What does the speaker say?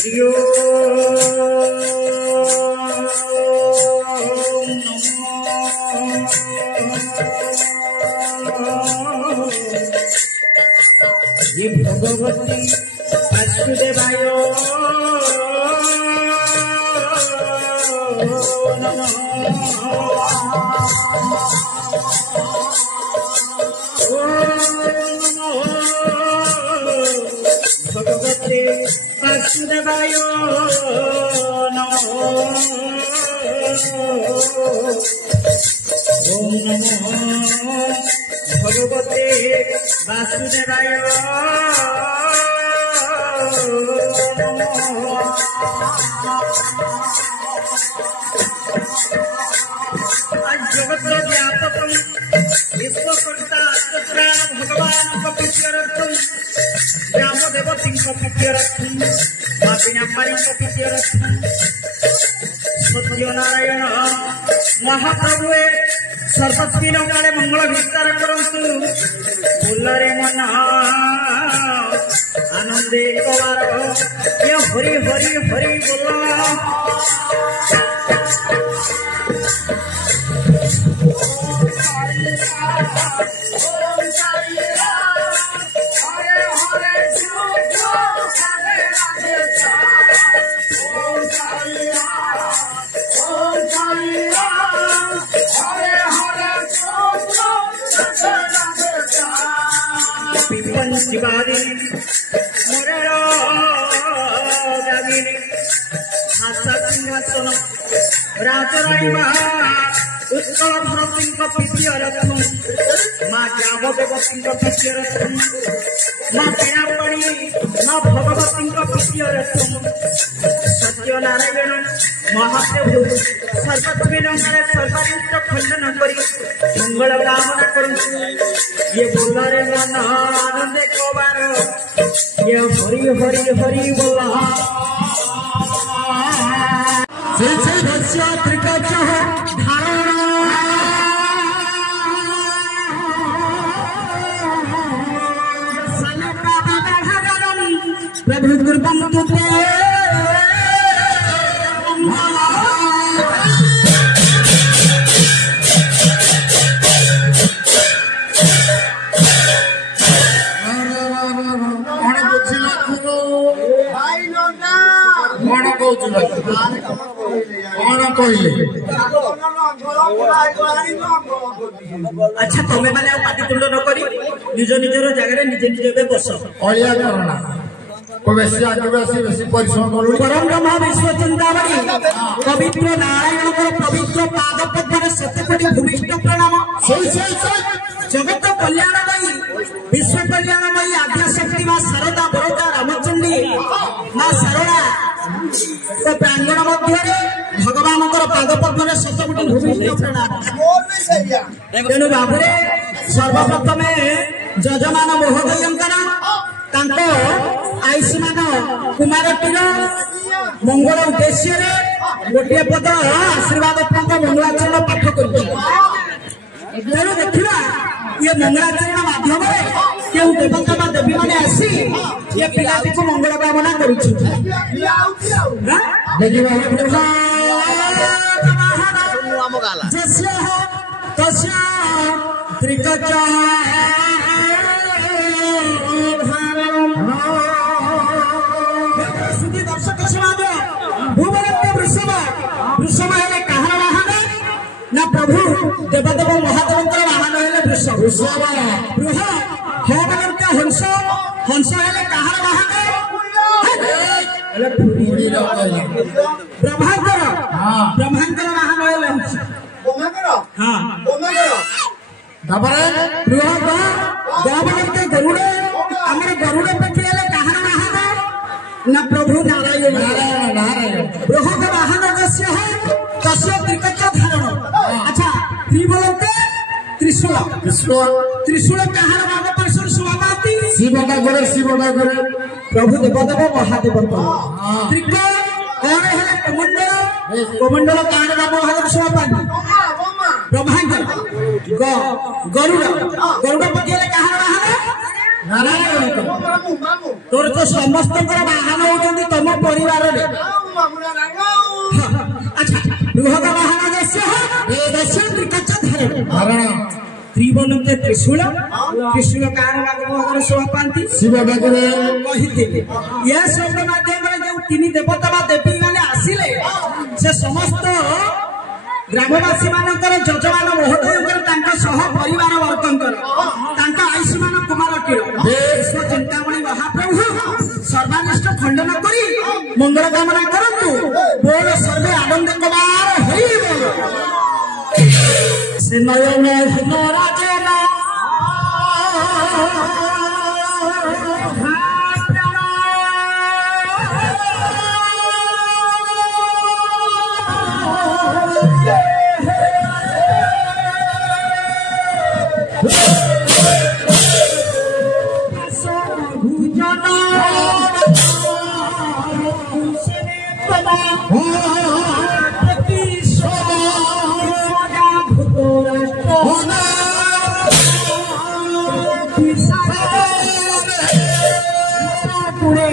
ये भगवती वासुदेवाय नमः। भगवते वासुदेवाय नमः। ओम नमो भगवते वासुदेवाय जगत व्यापक विश्वकर्ता भगवान कपित्यर्थम व्यामदेवती कपित्यर्थम मापिनामारी कपित्यर्थम सत्यनारायण महाप्रभु सर्वस्वी काले मंगल विस्तार करतु फुलरे मन आनंदे कवार ये हरि हरि हरि बोल। शिवारी मोरेनी भाषा सिंहासन राजराई उत्कल भारती प्रीतिरथम माँ जामदेवती प्रीतिरथम माँ पीणापणी माँ भगवती प्रीतिरथम सत्यनारायण महाप्रभु सर्वस्वी सर्वारिष्ट खंडन कर मंगल कामना करूँ। ये बोलारे मन आनंद कबार ये हरि हरि हरि बोला त्रिकच प्रभु दुर्बंधु अच्छा तुम्हें मैंने पाटितुंड न करी निज निजर जगह निजे निजे बस अलिया करना बेसी आदिवासी बेसी परिश्रम करू परम ब्रह्म विश्व चिंतामणि पवित्र नारायण पवित्र पाद पद्म शत कोटि भूमिष्ठ प्रणाम जगत कल्याणमयी विश्व कल्याणमयी आद्याशक्ति माँ शारदा बरोदा रामचंडी माँ शारदा तो प्रांगण मध्य भगवान पाद पद्म शत कोटि भूमिष्ठ प्रणाम तेणु भावे सर्वप्रथम जजमान महोदय आयुष्मान कुमार मंगल उद्देश्य गोटे पद आशीर्वाद मंगलाचरण पाठ कर तेणु देखा ये मंगलाचरण माध्यम क्यों देवता बा देवी मैंने आसी ये पिलाटी को मंगल कामना कर दर्शक समाज भूवरत्व वृषभ वृषभ है कहार वाहन ना प्रभु देवदेव महादेव वाहन है वृषभ वृषभ बृह हवनंत हंस हंस है कहार वाहन ब्रह्मांकर ब्रह्मांकर वाहन है हंस हाँ गरुड़ आम गरुड़ पक्षी है कहार वाहन न प्रभु नारायण नारायण बृहद वाहन तस्य त्रिकच धारण। अच्छा त्रिबलते त्रिशूल त्रिशूल त्रिशूल कहार वाहन पर शोभाती शिव का करे प्रभु देवदेव महादेव त्रिक कौन है कमंडल कमंडल कहार महादेव शोभाती ब्रह्मांड गरुड़ गरुड़ पक्षी कहार वाहन तोर तो समस्त बाहन होती तुम परिवार त्रिवन त्रिशूल त्रिशूल कार शोभा पाती शिव कही यह शब्द माध्यम जो तीन देवता देवी मैंने आसिले से समस्त ग्रामवासी मानकर जजमान महोदय परिवार वर्गंकर आयुष्मान कुमार विश्व चिंतामणि महाप्रभु सर्वानिष्ठ खंडन करी मंगल कामना करंतु बोल सर्वे आनंद कुमार से नयन राजेना पुणे